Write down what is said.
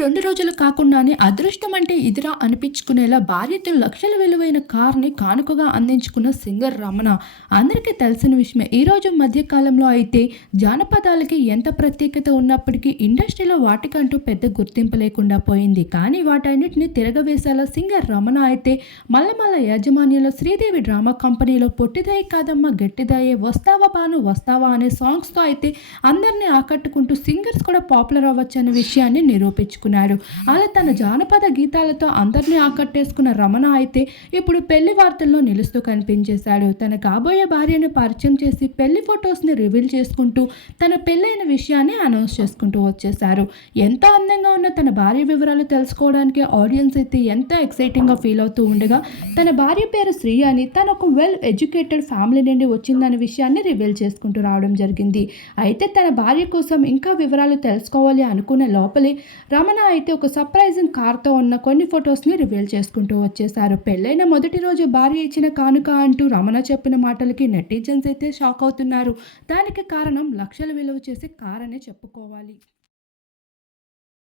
రెండు రోజులు కాకుండానే అదృష్టం అంటే ఇదిరా అనిపించుకునేలా భార్యతో లక్షల విలువైన కార్ని కానుకగా అందించుకున్న సింగర్ రమణ. అందరికీ తెలిసిన విషయమే. ఈరోజు మధ్యకాలంలో అయితే జానపదాలకి ఎంత ప్రత్యేకత ఉన్నప్పటికీ ఇండస్ట్రీలో వాటికంటూ పెద్ద గుర్తింపు లేకుండా పోయింది. కానీ వాటన్నిటిని తిరగవేసేలా సింగర్ రమణ అయితే మల్లమల్ల యాజమాన్యంలో శ్రీదేవి డ్రామా కంపెనీలో పొట్టిదాయి కాదమ్మ గట్టిదాయే వస్తావా బాను వస్తావా అనే సాంగ్స్తో అయితే అందరినీ ఆకట్టుకుంటూ సింగర్స్ కూడా పాపులర్ అవ్వచ్చు అనే విషయాన్ని నిరూపించుకున్నాడు అలా తన జానపద గీతాలతో అందరినీ ఆకట్టేసుకున్న రమణ అయితే ఇప్పుడు పెళ్ళి వార్తల్లో నిలుస్తూ కనిపించేశాడు. తన కాబోయే భార్యను పరిచయం చేసి పెళ్ళి ఫొటోస్ని రివీల్ చేసుకుంటూ తన పెళ్ళైన విషయాన్ని అనౌన్స్ చేసుకుంటూ వచ్చేశారు. ఎంత అందంగా ఉన్న తన భార్య వివరాలు తెలుసుకోవడానికి ఆడియన్స్ అయితే ఎంత ఎక్సైటింగ్గా ఫీల్ అవుతూ ఉండగా తన భార్య పేరు శ్రీ అని తన ఒక వెల్ ఎడ్యుకేటెడ్ ఫ్యామిలీ నుండి వచ్చిందనే విషయాన్ని రివీల్ చేసుకుంటూ రావడం జరిగింది. అయితే తన భార్య కోసం ఇంకా వివరాలు తెలుసుకోవాలి అనుకున్న లోపలే రమణ అయితే ఒక సర్ప్రైజింగ్ కార్తో ఉన్న కొన్ని ఫొటోస్ని రివీల్ చేసుకుంటూ వచ్చేశారు. పెళ్ళైన మొదటి రోజు భార్య ఇచ్చిన కానుక అంటూ రమణ చెప్పిన మాటలకి నెటిజన్స్ అయితే షాక్ అవుతున్నారు. దానికి కారణం లక్షల విలువ చేసే కారనే చెప్పుకోవాలి.